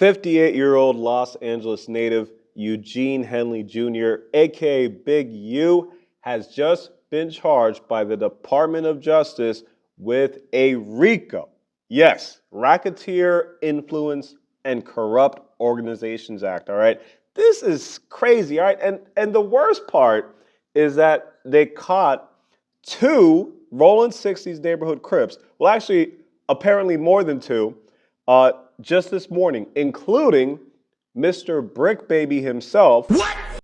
58-year-old Los Angeles native Eugene Henley Jr., aka Big U, has just been charged by the Department of Justice with a RICO. Yes, Racketeer Influence and Corrupt Organizations Act, all right? This is crazy, all right? And the worst part is that they caught two Rolling 60s neighborhood Crips. Well, actually, apparently more than two, just this morning, including Mr. Bricc Baby himself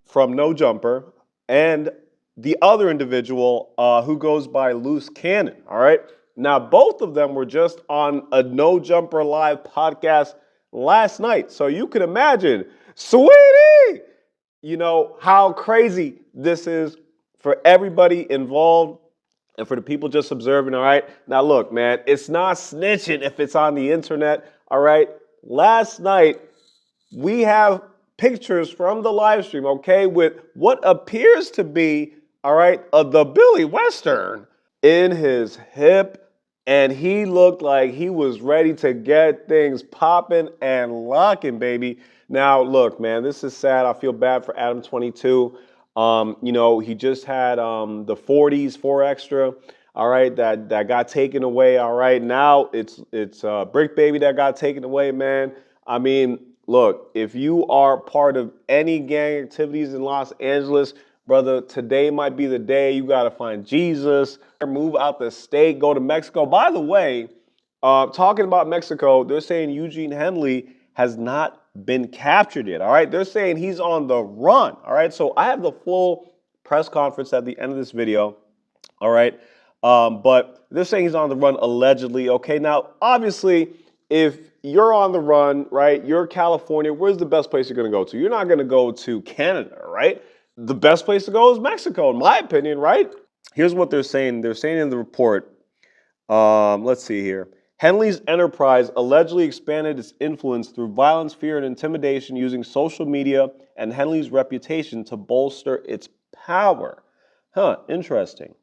from No Jumper and the other individual who goes by Luce Cannon, all right? Now, both of them were just on a No Jumper Live podcast last night. So you can imagine, sweetie, how crazy this is for everybody involved and for the people just observing, all right? Now, look, man, it's not snitching if it's on the internet, all right? Last night, we have pictures from the live stream, okay, with what appears to be, all right, the Billy Western in his hip, and he looked like he was ready to get things popping and locking, baby. Now, look, man, this is sad. I feel bad for Adam 22. He just had the 40s 4 extra, all right, that got taken away, all right. Now it's Bricc Baby that got taken away, man. I mean, look, if you are part of any gang activities in Los Angeles, brother, today might be the day. You got to find Jesus, move out the state, go to Mexico. By the way, talking about Mexico, they're saying Eugene Henley has not been captured yet, all right? They're saying he's on the run, all right? So I have the full press conference at the end of this video, all right? But they're saying he's on the run allegedly, okay? Now, obviously, if you're on the run, right, you're California, where's the best place you're going to go to? You're not going to go to Canada, right? The best place to go is Mexico, in my opinion, right? Here's what they're saying. They're saying in the report, let's see here. Henley's enterprise allegedly expanded its influence through violence, fear, and intimidation using social media and Henley's reputation to bolster its power. Interesting.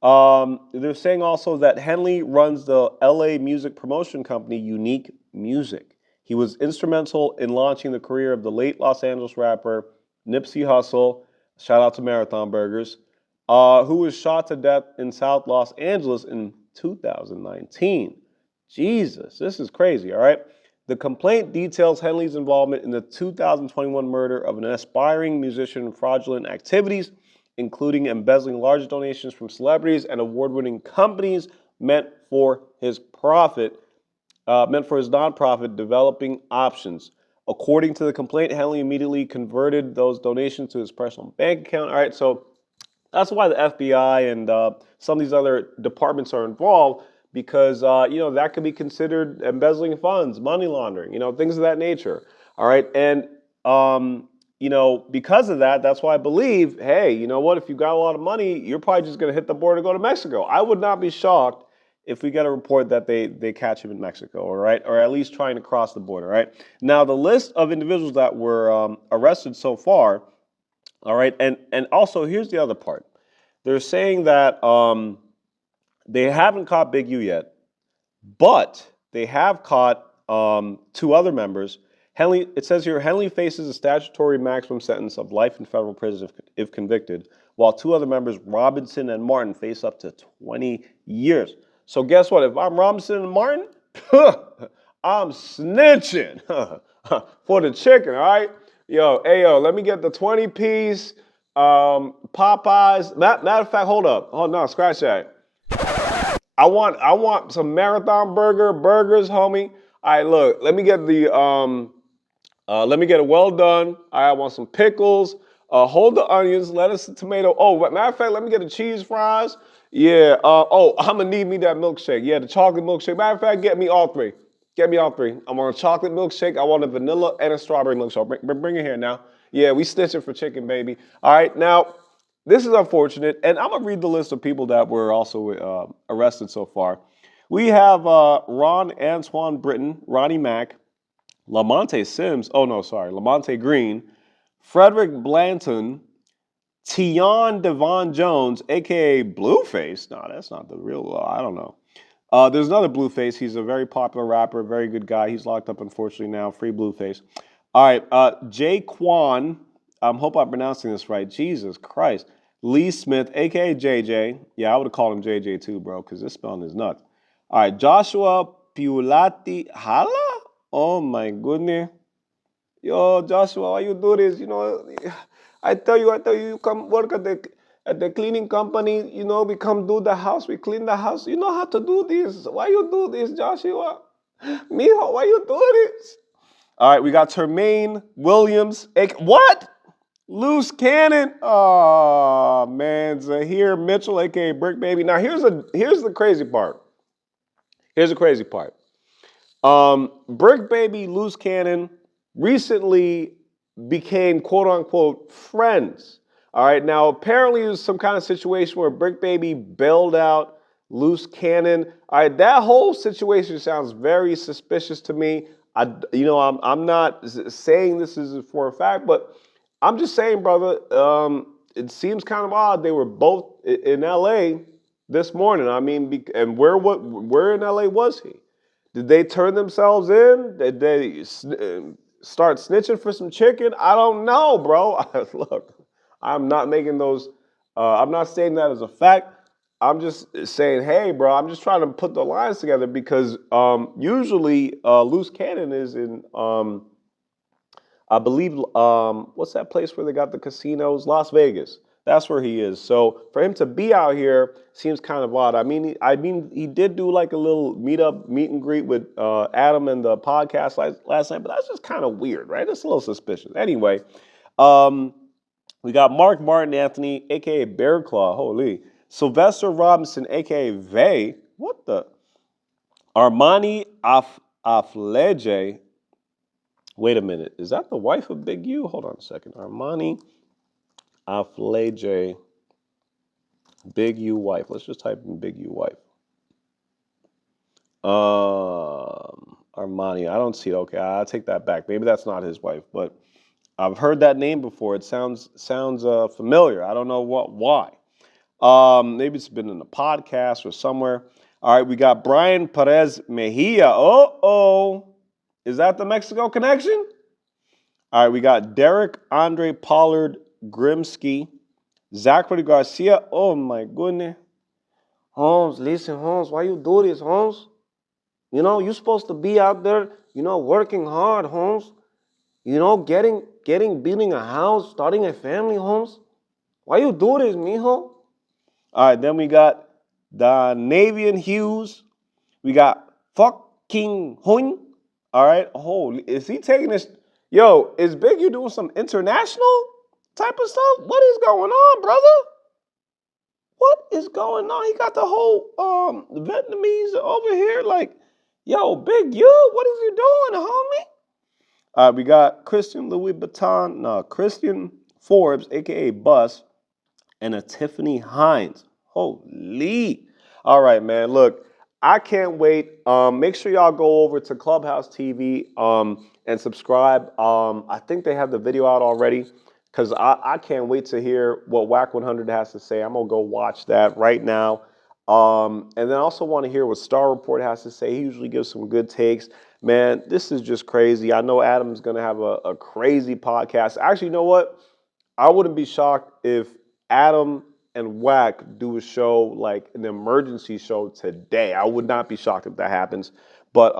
They're saying also that Henley runs the LA music promotion company Unique Music. He was instrumental in launching the career of the late Los Angeles rapper Nipsey Hussle, shout out to Marathon Burgers, who was shot to death in South Los Angeles in 2019. Jesus, this is crazy, all right? The complaint details Henley's involvement in the 2021 murder of an aspiring musician and fraudulent activities, including embezzling large donations from celebrities and award-winning companies meant for his nonprofit Developing Options. According to the complaint, Henley immediately converted those donations to his personal bank account. All right, so that's why the FBI and some of these other departments are involved, because that could be considered embezzling funds, money laundering, things of that nature. All right, and because of that, that's why I believe, hey, you know what? If you got a lot of money, you're probably just going to hit the border and go to Mexico. I would not be shocked if we get a report that they catch him in Mexico, all right, or at least trying to cross the border, right? Now, the list of individuals that were arrested so far, all right, and also here's the other part. They're saying that they haven't caught Big U yet, but they have caught two other members. Henley, it says here, Henley faces a statutory maximum sentence of life in federal prison if convicted, while two other members, Robinson and Martin, face up to 20 years. So guess what? If I'm Robinson and Martin, I'm snitching for the chicken, all right? Yo, let me get the 20-piece Popeyes. Matter of fact, hold up. Oh, no, scratch that. I want some Marathon burgers, homie. All right, look, let me get a well done. I want some pickles. Hold the onions, lettuce, tomato. Oh, matter of fact, let me get the cheese fries. Yeah. I'm gonna need me that milkshake. Yeah, the chocolate milkshake. Matter of fact, get me all three. Get me all three. I want a chocolate milkshake. I want a vanilla and a strawberry milkshake. Bring it here now. Yeah, we stitching for chicken, baby. All right, now this is unfortunate, and I'm gonna read the list of people that were also arrested so far. We have Ron Antoine Britton, Ronnie Mack, Lamonte Sims. Oh no, sorry, Lamonte Green, Frederick Blanton, Tion Devon Jones, aka Blueface. No, that's not the real. I don't know. There's another Blueface. He's a very popular rapper, very good guy. He's locked up, unfortunately, now. Free Blueface. All right, Jaquan. I hope I'm pronouncing this right. Jesus Christ. Lee Smith, aka JJ. Yeah, I would have called him JJ too, bro, because this spelling is nuts. All right, Joshua Piulati Hala. Oh my goodness. Yo, Joshua, why you do this? I tell you, you come work at the cleaning company. We come do the house, we clean the house. You know how to do this. Why you do this, Joshua? Mijo, why you do this? All right, we got Termaine Williams. What? Luce Cannon. Oh man, Zahir Mitchell, aka Bricc Baby. Now here's the crazy part. Here's the crazy part. Bricc Baby, Luce Cannon recently became quote unquote friends. All right, now apparently there's some kind of situation where Bricc Baby bailed out Luce Cannon. All right, that whole situation sounds very suspicious to me. I'm not saying this is for a fact, but I'm just saying, brother. It seems kind of odd. They were both in L.A. this morning. I mean, and where in L.A. was he? Did they turn themselves in? Did they start snitching for some chicken? I don't know, bro. Look, I'm not making those. I'm not saying that as a fact. I'm just saying, hey, bro. I'm just trying to put the lines together because usually Luce Cannon is in. I believe, what's that place where they got the casinos? Las Vegas. That's where he is. So for him to be out here seems kind of odd. I mean, he did do like a little meet and greet with Adam and the podcast last night, but that's just kind of weird, right? It's a little suspicious. Anyway, we got Mark Martin Anthony, aka Bear Claw. Holy. Sylvester Robinson, aka Vay. What the? Armani Afleje. Wait a minute. Is that the wife of Big U? Hold on a second. Armani Afleje, Big U wife. Let's just type in Big U wife. Armani. I don't see it. Okay, I'll take that back. Maybe that's not his wife, but I've heard that name before. It sounds familiar. I don't know why. Maybe it's been in a podcast or somewhere. All right, we got Brian Perez Mejia. Is that the Mexico connection? All right, we got Derek Andre Pollard Grimsky, Zachary Garcia. Oh my goodness. Holmes, listen, Holmes, why you do this, Holmes? You're supposed to be out there, working hard, Holmes. Building a house, starting a family, Holmes. Why you do this, mijo? All right, then we got the Navian Hughes. We got fucking Hoing. All right. Oh, is he taking this? Yo, is Big U doing some international type of stuff? What is going on, brother? What is going on? He got the whole Vietnamese over here. Like, yo, Big U, what is you doing, homie? We got Christian Forbes, aka Bus, and a Tiffany Hines. Holy. All right, man. Look, I can't wait. Make sure y'all go over to Clubhouse TV and subscribe. I think they have the video out already because I can't wait to hear what Whack 100 has to say. I'm going to go watch that right now. And then I also want to hear what Star Report has to say. He usually gives some good takes. Man, this is just crazy. I know Adam's going to have a crazy podcast. Actually, you know what? I wouldn't be shocked if Adam and Whack do a show, like an emergency show today. I would not be shocked if that happens. But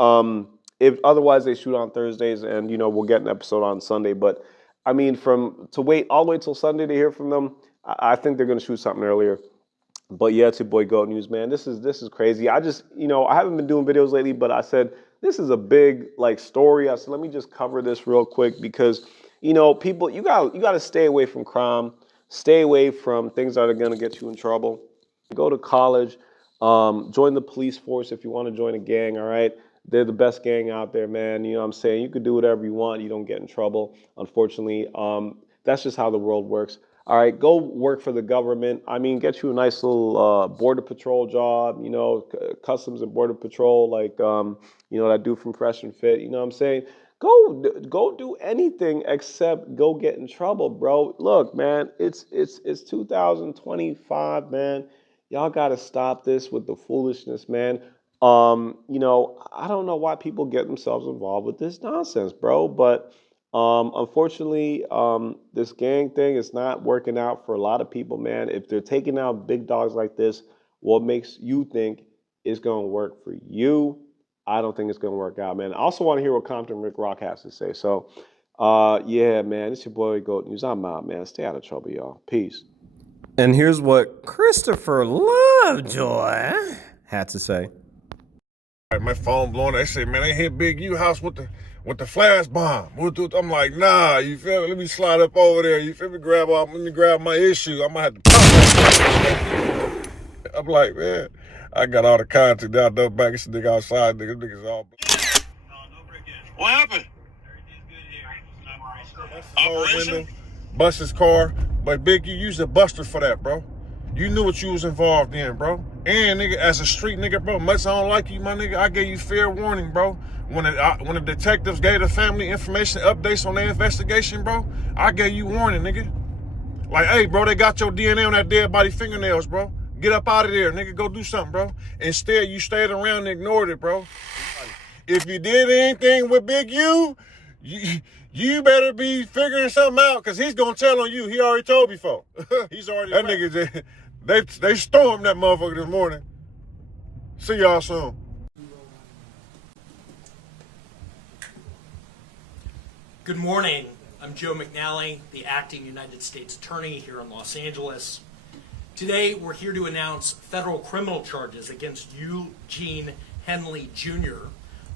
if otherwise they shoot on Thursdays and, we'll get an episode on Sunday. But I mean, to wait all the way till Sunday to hear from them, I think they're going to shoot something earlier. But yeah, it's your boy Goat News, man. This is crazy. I just, I haven't been doing videos lately, but I said, this is a big story. I said, let me just cover this real quick because, people, you got to stay away from crime. Stay away from things that are going to get you in trouble. Go to college. Join the police force if you want to join a gang, all right? They're the best gang out there, man. You know what I'm saying? You could do whatever you want. You don't get in trouble, unfortunately. That's just how the world works. All right, go work for the government. I mean, get you a nice little border patrol job, customs and border patrol, like, that dude from Fresh and Fit. You know what I'm saying? Go do anything except go get in trouble, bro. Look, man, it's 2025, man. Y'all got to stop this with the foolishness, man. You know, I don't know why people get themselves involved with this nonsense, bro. But unfortunately, this gang thing is not working out for a lot of people, man. If they're taking out big dogs like this, what makes you think it's going to work for you? I don't think it's going to work out, man. I also want to hear what Compton Rick Rock has to say. So, yeah, man, it's your boy Goat News. I'm out, man. Stay out of trouble, y'all. Peace. And here's what Christopher Lovejoy had to say. My phone blowing. They say, man, they hit Big U house with the flash bomb. I'm like, nah, you feel me? Let me slide up over there. You feel me? Let me grab my issue. I'm gonna have to pop that. I'm like, man, I got all the content out there back. This nigga outside, niggas all. What happened? Operation? Bust his car, but Big U used a buster for that, bro. You knew what you was involved in, bro. And nigga, as a street nigga, bro, much I don't like you, my nigga, I gave you fair warning, bro. When the detectives gave the family information updates on their investigation, bro, I gave you warning, nigga. Like, hey, bro, they got your DNA on that dead body fingernails, bro. Get up out of there, nigga. Go do something, bro. Instead, you stayed around and ignored it, bro. If you did anything with Big U, you better be figuring something out, because he's going to tell on you. He already told before. He's already that nigga, they stormed that motherfucker this morning. See y'all soon. Good morning. I'm Joe McNally, the acting United States Attorney here in Los Angeles. Today, we're here to announce federal criminal charges against Eugene Henley Jr.,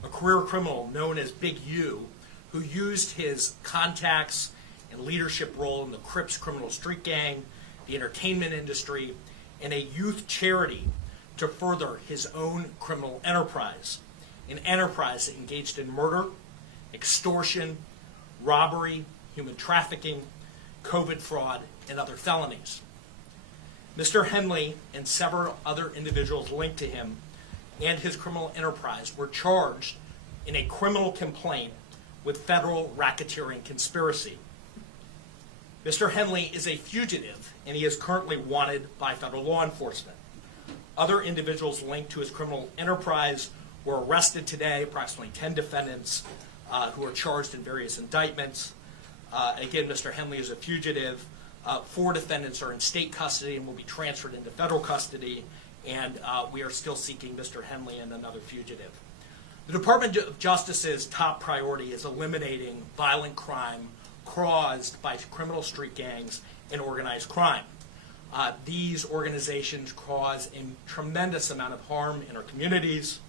a career criminal known as Big U, who used his contacts and leadership role in the Crips criminal street gang, the entertainment industry, and a youth charity to further his own criminal enterprise, an enterprise that engaged in murder, extortion, robbery, human trafficking, COVID fraud, and other felonies. Mr. Henley and several other individuals linked to him and his criminal enterprise were charged in a criminal complaint with federal racketeering conspiracy. Mr. Henley is a fugitive, and he is currently wanted by federal law enforcement. Other individuals linked to his criminal enterprise were arrested today, approximately 10 defendants who are charged in various indictments. Again, Mr. Henley is a fugitive. 4 defendants are in state custody and will be transferred into federal custody, and we are still seeking Mr. Henley and another fugitive. The Department of Justice's top priority is eliminating violent crime caused by criminal street gangs and organized crime. These organizations cause a tremendous amount of harm in our communities.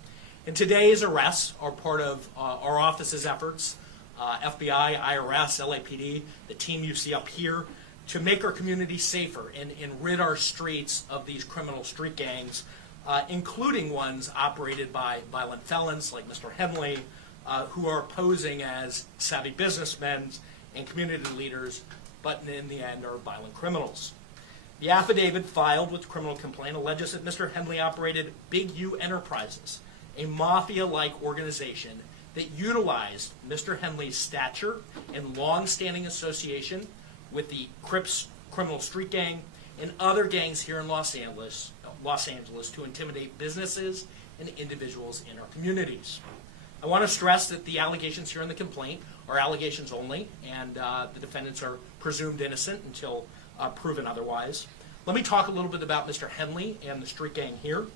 And today's arrests are part of our office's efforts, FBI, IRS, LAPD, the team you see up here, to make our communities safer and rid our streets of these criminal street gangs, including ones operated by violent felons like Mr. Henley, who are posing as savvy businessmen and community leaders, but in the end are violent criminals. The affidavit filed with the criminal complaint alleges that Mr. Henley operated Big U Enterprises, a mafia-like organization that utilized Mr. Henley's stature and long-standing association with the Crips criminal street gang and other gangs here in Los Angeles to intimidate businesses and individuals in our communities. I want to stress that the allegations here in the complaint are allegations only, and the defendants are presumed innocent until proven otherwise. Let me talk a little bit about Mr. Henley and the street gang here.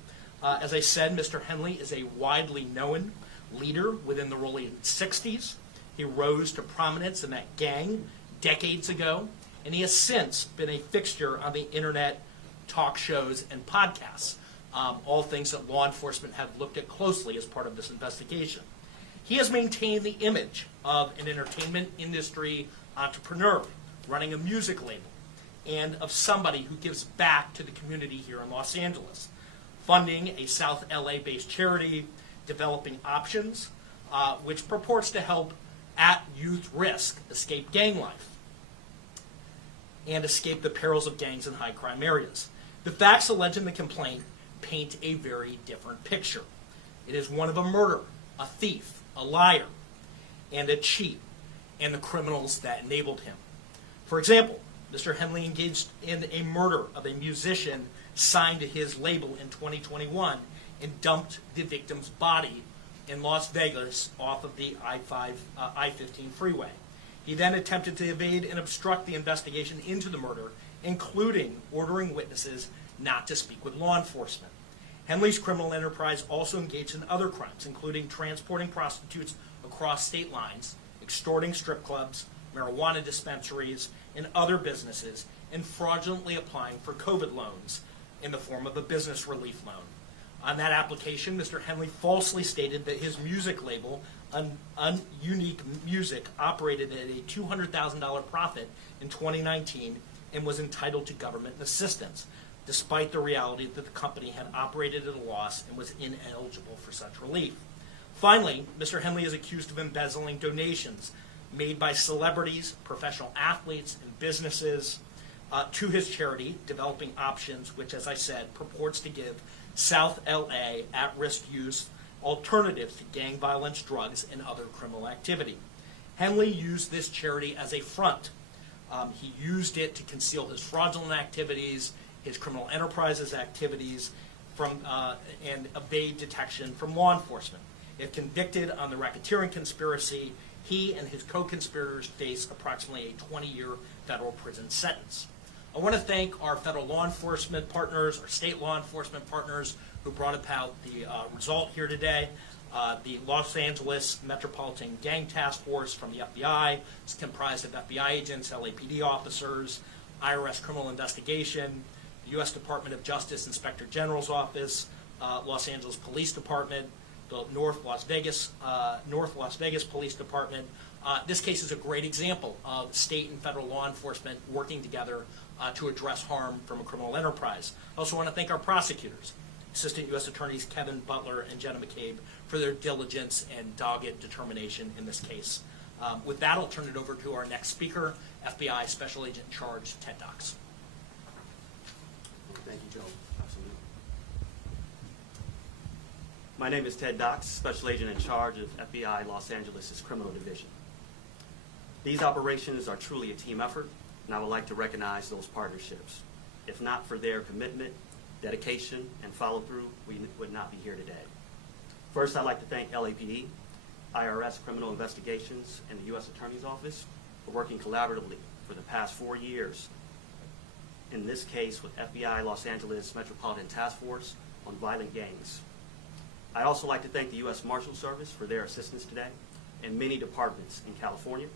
As I said, Mr. Henley is a widely known leader within the early 60s. He rose to prominence in that gang decades ago, and he has since been a fixture on the internet, talk shows, and podcasts, all things that law enforcement have looked at closely as part of this investigation. He has maintained the image of an entertainment industry entrepreneur running a music label, and of somebody who gives back to the community here in Los Angeles, funding a South LA-based charity, developing options, which purports to help at youth risk escape gang life and escape the perils of gangs in high crime areas. The facts alleged in the complaint paint a very different picture. It is one of a murderer, a thief, a liar, and a cheat, and the criminals that enabled him. For example, Mr. Henley engaged in a murder of a musician signed to his label in 2021 and dumped the victim's body in Las Vegas off of the I-15 freeway. He then attempted to evade and obstruct the investigation into the murder, including ordering witnesses not to speak with law enforcement. Henley's criminal enterprise also engaged in other crimes, including transporting prostitutes across state lines, extorting strip clubs, marijuana dispensaries, and other businesses, and fraudulently applying for COVID loans in the form of a business relief loan. On that application, Mr. Henley falsely stated that his music label, Unique Music, operated at a $200,000 profit in 2019 and was entitled to government assistance, despite the reality that the company had operated at a loss and was ineligible for such relief. Finally, Mr. Henley is accused of embezzling donations made by celebrities, professional athletes, and businesses to his charity, Developing Options, which, as I said, purports to give South LA at-risk youth alternatives to gang violence, drugs, and other criminal activity. Henley used this charity as a front. He used it to conceal his fraudulent activities, his criminal enterprises activities, and evade detection from law enforcement. If convicted on the racketeering conspiracy, he and his co-conspirators face approximately a 20-year federal prison sentence. I want to thank our federal law enforcement partners, our state law enforcement partners who brought about the result here today. The Los Angeles Metropolitan Gang Task Force from the FBI. It's comprised of FBI agents, LAPD officers, IRS Criminal Investigation, the U.S. Department of Justice Inspector General's Office, Los Angeles Police Department, the North Las Vegas Police Department. This case is a great example of state and federal law enforcement working together to address harm from a criminal enterprise. I also want to thank our prosecutors, Assistant U.S. Attorneys Kevin Butler and Jenna McCabe, for their diligence and dogged determination in this case. With that, I'll turn it over to our next speaker, FBI Special Agent in Charge, Ted Dox. Thank you, Joe. Absolutely. My name is Ted Dox, Special Agent in Charge of FBI Los Angeles' Criminal Division. These operations are truly a team effort, and I would like to recognize those partnerships. If not for their commitment, dedication, and follow-through, we would not be here today. First, I'd like to thank LAPD, IRS Criminal Investigations, and the U.S. Attorney's Office for working collaboratively for the past 4 years, in this case with FBI Los Angeles Metropolitan Task Force on violent gangs. I'd also like to thank the U.S. Marshal Service for their assistance today, and many departments in California,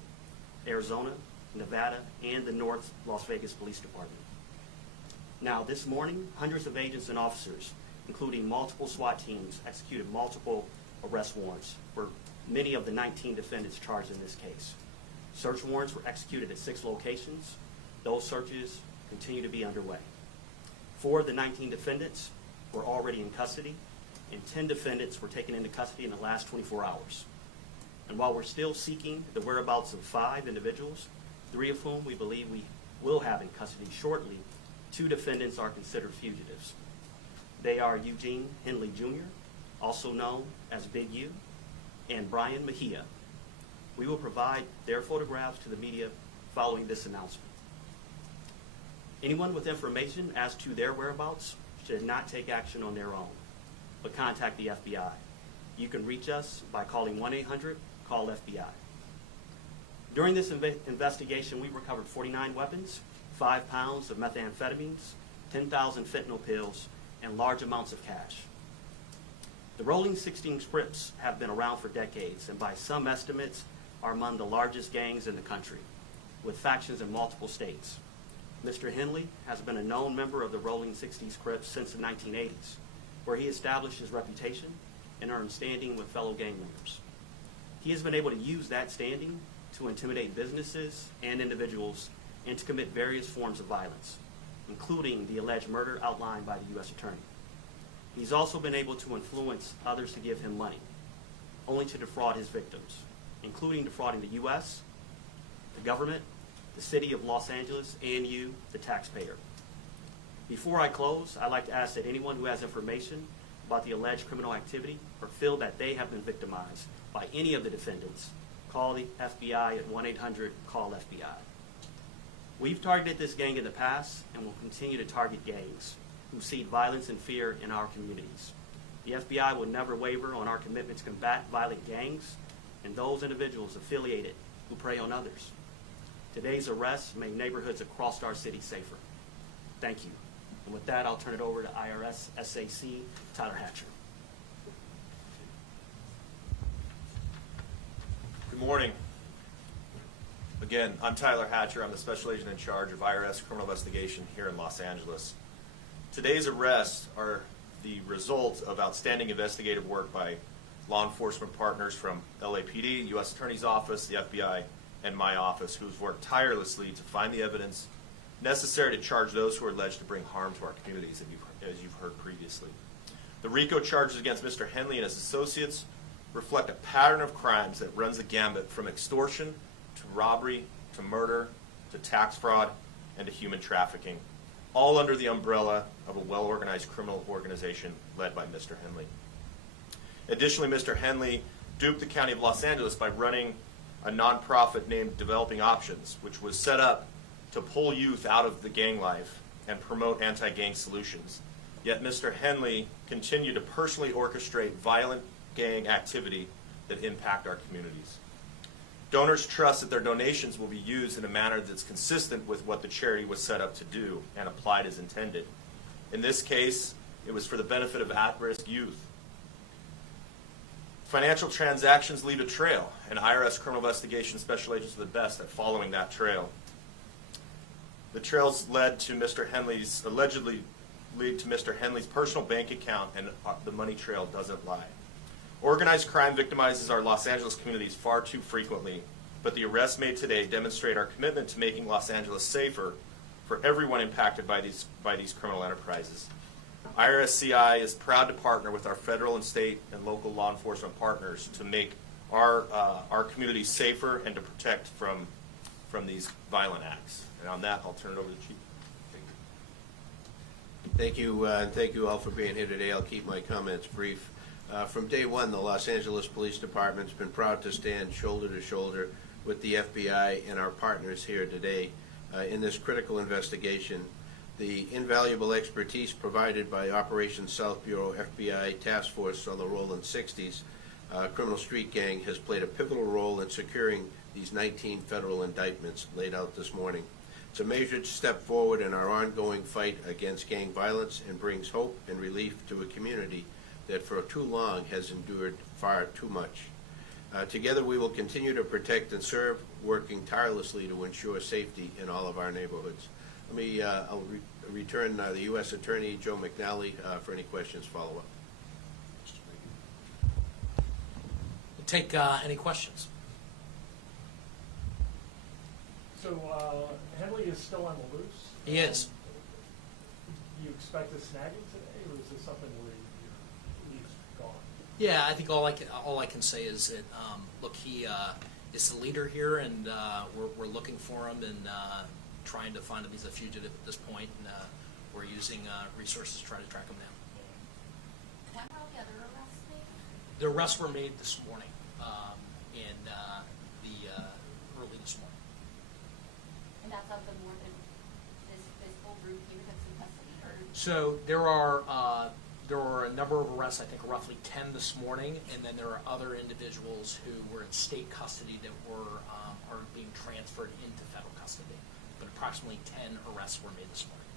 Arizona, Nevada, and the North Las Vegas Police Department. Now, this morning, hundreds of agents and officers, including multiple SWAT teams, executed multiple arrest warrants for many of the 19 defendants charged in this case. Search warrants were executed at 6 locations. Those searches continue to be underway. 4 of the 19 defendants were already in custody, and 10 defendants were taken into custody in the last 24 hours. And while we're still seeking the whereabouts of 5 individuals, 3 of whom we believe we will have in custody shortly, 2 defendants are considered fugitives. They are Eugene Henley Jr., also known as Big U, and Brian Mejia. We will provide their photographs to the media following this announcement. Anyone with information as to their whereabouts should not take action on their own, but contact the FBI. You can reach us by calling 1-800-CALL-FBI. During this investigation, we recovered 49 weapons, 5 pounds of methamphetamines, 10,000 fentanyl pills, and large amounts of cash. The Rolling 16 Crips have been around for decades, and by some estimates are among the largest gangs in the country, with factions in multiple states. Mr. Henley has been a known member of the Rolling 16 Crips since the 1980s, where he established his reputation and earned standing with fellow gang members. He has been able to use that standing to intimidate businesses and individuals and to commit various forms of violence, including the alleged murder outlined by the U.S. Attorney. He's also been able to influence others to give him money, only to defraud his victims, including defrauding the U.S., the government, the city of Los Angeles, and you, the taxpayer. Before I close, I'd like to ask that anyone who has information about the alleged criminal activity or feel that they have been victimized by any of the defendants, call the FBI at 1-800-CALL-FBI. We've targeted this gang in the past and will continue to target gangs who seed violence and fear in our communities. The FBI will never waver on our commitment to combat violent gangs and those individuals affiliated who prey on others. Today's arrests make neighborhoods across our city safer. Thank you. And with that, I'll turn it over to IRS SAC Tyler Hatcher. Good morning. Again, I'm Tyler Hatcher. I'm the Special Agent in charge of IRS Criminal Investigation here in Los Angeles. Today's arrests are the result of outstanding investigative work by law enforcement partners from LAPD, U.S. Attorney's Office, the FBI, and my office, who've worked tirelessly to find the evidence necessary to charge those who are alleged to bring harm to our communities, as you've heard previously. The RICO charges against Mr. Henley and his associates reflect a pattern of crimes that runs the gambit from extortion to robbery to murder to tax fraud and to human trafficking, all under the umbrella of a well-organized criminal organization led by Mr. Henley. Additionally, Mr. Henley duped the County of Los Angeles by running a nonprofit named Developing Options, which was set up to pull youth out of the gang life and promote anti-gang solutions. Yet Mr. Henley continued to personally orchestrate violent gang activity that impact our communities. Donors trust that their donations will be used in a manner that's consistent with what the charity was set up to do and applied as intended. In this case, it was for the benefit of at-risk youth. Financial transactions leave a trail, and IRS Criminal Investigation Special Agents are the best at following that trail. The trails led to allegedly lead to Mr. Henley's personal bank account, and the money trail doesn't lie. Organized crime victimizes our Los Angeles communities far too frequently, but the arrests made today demonstrate our commitment to making Los Angeles safer for everyone impacted by these criminal enterprises. IRSCI is proud to partner with our federal and state and local law enforcement partners to make our communities safer and to protect from these violent acts. And on that, I'll turn it over to the Chief. Thank you, and thank you all for being here today. I'll keep my comments brief. From day one, the Los Angeles Police Department's been proud to stand shoulder to shoulder with the FBI and our partners here today in this critical investigation. The invaluable expertise provided by Operation South Bureau FBI Task Force on the Rolling 60s criminal street gang has played a pivotal role in securing these 19 federal indictments laid out this morning. It's a measured step forward in our ongoing fight against gang violence and brings hope and relief to a community that for too long has endured far too much. Together we will continue to protect and serve, working tirelessly to ensure safety in all of our neighborhoods. I'll return the U.S. Attorney, Joe McNally, for any questions follow-up. We'll take any questions. So Henley is still on the loose? He is. Do you expect to snag him today, or is this something where he's gone? Yeah, I think all I can say is that look, he is the leader here, and we're looking for him and trying to find him. He's a fugitive at this point, and we're using resources to try to track him down. When were all the other arrests made? The arrests were made this morning, early this morning. And that's of the more than this whole group here that's in custody, or? So there were a number of arrests, I think roughly 10 this morning, and then there are other individuals who were in state custody that are being transferred into federal custody. But approximately 10 arrests were made this morning.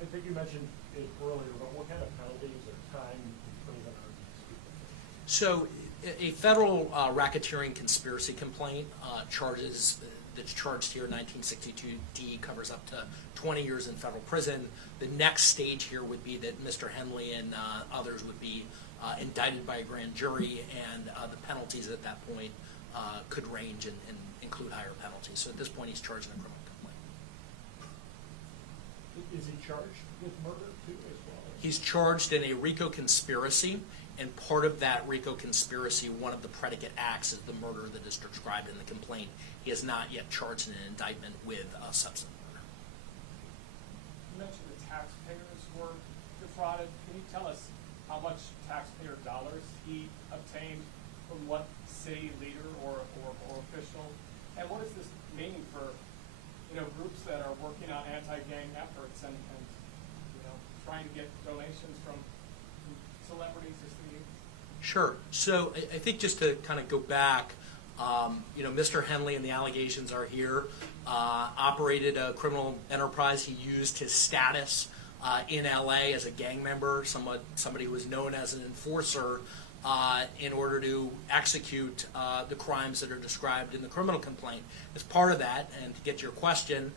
I think you mentioned it earlier, but what kind of penalties or time imprisonment are these people? So a federal racketeering conspiracy complaint that's charged here, 1962D, covers up to 20 years in federal prison. The next stage here would be that Mr. Henley and others would be indicted by a grand jury, and the penalties at that point could range and include higher penalties. So at this point, he's charged in a criminal complaint. Is he charged with murder too as well? He's charged in a RICO conspiracy, and part of that RICO conspiracy, one of the predicate acts, is the murder that is described in the complaint. He has not yet charged in an indictment with a substantive murder. You mentioned the taxpayers were defrauded. Can you tell us how much taxpayer dollars he obtained from what city leader or official? And what does this mean for groups that are working on anti-gang efforts and trying to get donations from celebrities this year? Sure. So I think just to kind of go back, Mr. Henley and the allegations are here, operated a criminal enterprise. He used his status in LA as a gang member, somebody who was known as an enforcer, in order to execute the crimes that are described in the criminal complaint. As part of that, and to get to your question,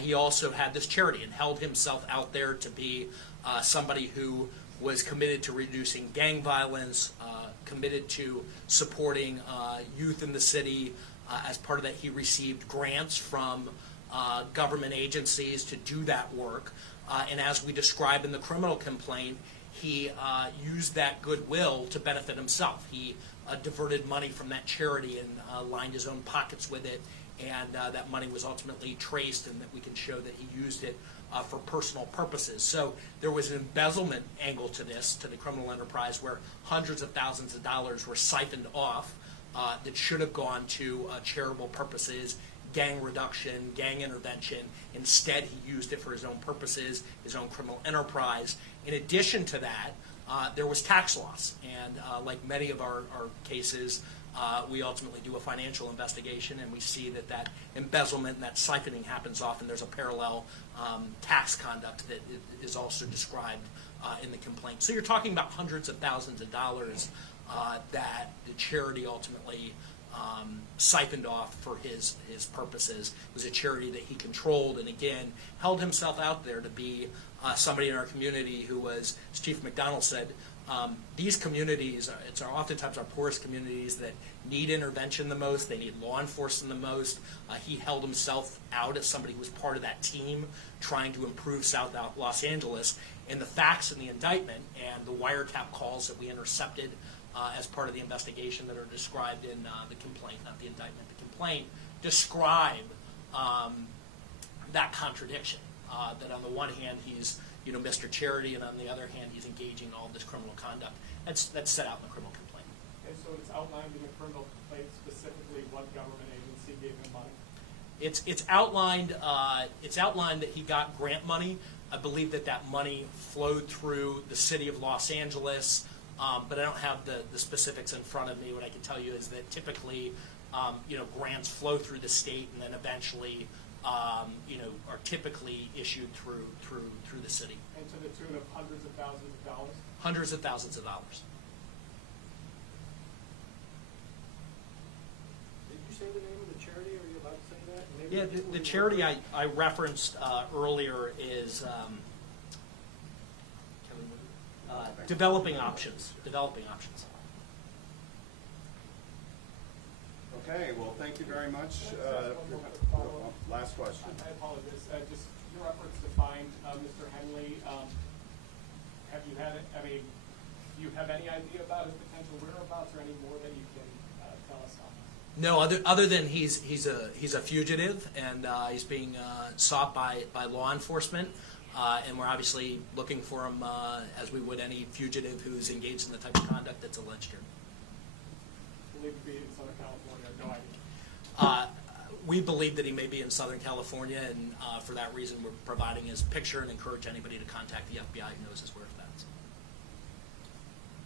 he also had this charity and held himself out there to be somebody who was committed to reducing gang violence, committed to supporting youth in the city. As part of that, he received grants from government agencies to do that work. And as we describe in the criminal complaint, he used that goodwill to benefit himself. He diverted money from that charity and lined his own pockets with it, and that money was ultimately traced, and that we can show that he used it for personal purposes. So there was an embezzlement angle to this, to the criminal enterprise, where hundreds of thousands of dollars were siphoned off that should have gone to charitable purposes, gang reduction, gang intervention. Instead, he used it for his own purposes, his own criminal enterprise. In addition to that, there was tax loss. And like many of our cases, we ultimately do a financial investigation, and we see that that embezzlement and that siphoning happens often. There's a parallel tax conduct that is also described in the complaint. So you're talking about hundreds of thousands of dollars that the charity ultimately siphoned off for his purposes. It was a charity that he controlled, and again, held himself out there to be somebody in our community who was, as Chief McDonald said, these communities, it's oftentimes our poorest communities that need intervention the most, they need law enforcement the most. He held himself out as somebody who was part of that team trying to improve South Los Angeles. And the facts in the indictment and the wiretap calls that we intercepted as part of the investigation that are described in the complaint, not the indictment, the complaint, describe that contradiction. That on the one hand, he's Mr. Charity, and on the other hand, he's engaging in all this criminal conduct. That's set out in the criminal complaint. And so it's outlined in the criminal complaint specifically what government agency gave him money? It's outlined. It's outlined that he got grant money. I believe that money flowed through the city of Los Angeles, but I don't have the specifics in front of me. What I can tell you is that typically, grants flow through the state and then eventually, are typically issued through the city. And to the tune of hundreds of thousands of dollars? Hundreds of thousands of dollars. Did you say the name of the charity, or are you allowed to say that? Maybe Yeah, the charity I referenced earlier is Developing Options. Developing Options. Okay, well, thank you very much. Last question. I apologize. Just your efforts to find Mr. Henley, have you had, do you have any idea about his potential whereabouts, or any more that you can tell us on? No, other than he's a fugitive, and he's being sought by law enforcement, and we're obviously looking for him as we would any fugitive who's engaged in the type of conduct that's alleged here. Believe to be in Southern California, no idea. We believe that he may be in Southern California, and for that reason, we're providing his picture and encourage anybody to contact the FBI who knows his whereabouts.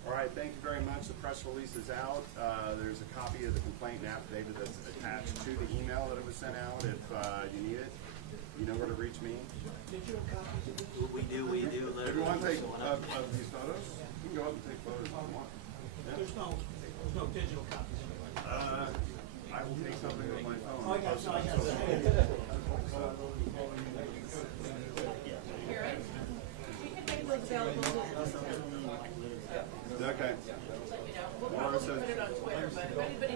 All right, thank you very much. The press release is out. There's a copy of the complaint and affidavit that's attached to the email that it was sent out. If you need it, you know where to reach me. Did you have copies of this? We do. If you want to take of these photos, you can go up and take photos if you want. Yeah. There's no digital copies anyway. I will take something with my phone. Oh, I got Okay. We'll put it on Twitter, but if anybody